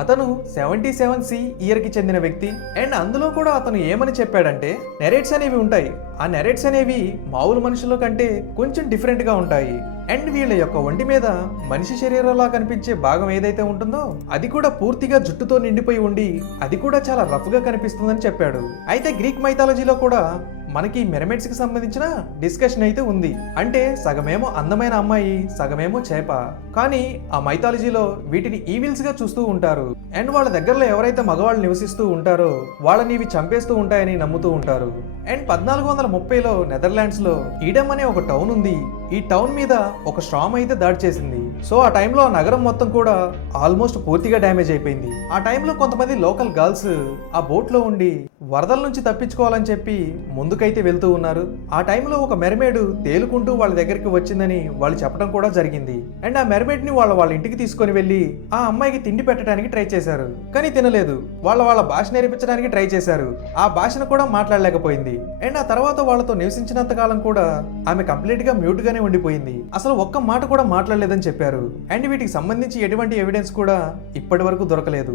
అతను 77C year కి చెందిన వ్యక్తి. అండ్ అందులో కూడా అతను ఏమని చెప్పాడంటే నెరేట్స్ అనేవి ఉంటాయి. ఆ నెరేట్స్ అనేవి మామూలు మనుషుల కంటే కొంచెం డిఫరెంట్ గా ఉంటాయి. అండ్ వీళ్ళ యొక్క ఒంటి మీద మనిషి శరీరంలా కనిపించే భాగం ఏదైతే ఉంటుందో అది కూడా పూర్తిగా జుట్టుతో నిండిపోయి ఉండి అది కూడా చాలా రఫ్ గా కనిపిస్తుందని చెప్పాడు. అయితే గ్రీక్ మైథాలజీలో కూడా మనకి మెరమెడ్స్ కి సంబంధించిన డిస్కషన్ అయితే ఉంది. అంటే సగమేమో అందమైన అమ్మాయి, సగమేమో చేప. కానీ ఆ మైథాలజీలో వీటిని ఈవిల్స్ గా చూస్తూ ఉంటారు. అండ్ వాళ్ళ దగ్గరలో ఎవరైతే మగవాళ్ళు నివసిస్తూ ఉంటారో వాళ్ళని ఇవి చంపేస్తూ ఉంటాయని నమ్ముతూ ఉంటారు. అండ్ 1430లో నెదర్లాండ్స్ లో ఈడమ్ అనే ఒక టౌన్ ఉంది. ఈ టౌన్ మీద ఒక స్ట్రామ్ అయితే దాడి చేసింది. సో ఆ టైంలో ఆ నగరం మొత్తం కూడా ఆల్మోస్ట్ పూర్తిగా డ్యామేజ్ అయిపోయింది. ఆ టైంలో కొంతమంది లోకల్ గర్ల్స్ ఆ బోట్ లో ఉండి వరదల నుంచి తప్పించుకోవాలని చెప్పి ముందుకైతే వెళ్తూ ఉన్నారు. ఆ టైంలో ఒక మెర్మేడ్ తేలుకుంటూ వాళ్ళ దగ్గరికి వచ్చిందని వాళ్ళు చెప్పడం కూడా జరిగింది. అండ్ ఆ మెర్మేడ్ ని వాళ్ళ ఇంటికి తీసుకొని వెళ్లి ఆ అమ్మాయికి తిండి పెట్టడానికి ట్రై చేశారు. కానీ తినలేదు. వాళ్ళ భాష నేర్పించడానికి ట్రై చేశారు. ఆ భాషను కూడా మాట్లాడలేకపోయింది. అండ్ ఆ తర్వాత వాళ్ళతో నివసించినంత కాలం కూడా ఆమె కంప్లీట్ గా మ్యూట్ గానే ఉండిపోయింది. అసలు ఒక్క మాట కూడా మాట్లాడలేదని చెప్పారు. అండ్ వీటికి సంబంధించి ఎటువంటి ఎవిడెన్స్ కూడా ఇప్పటి వరకు దొరకలేదు.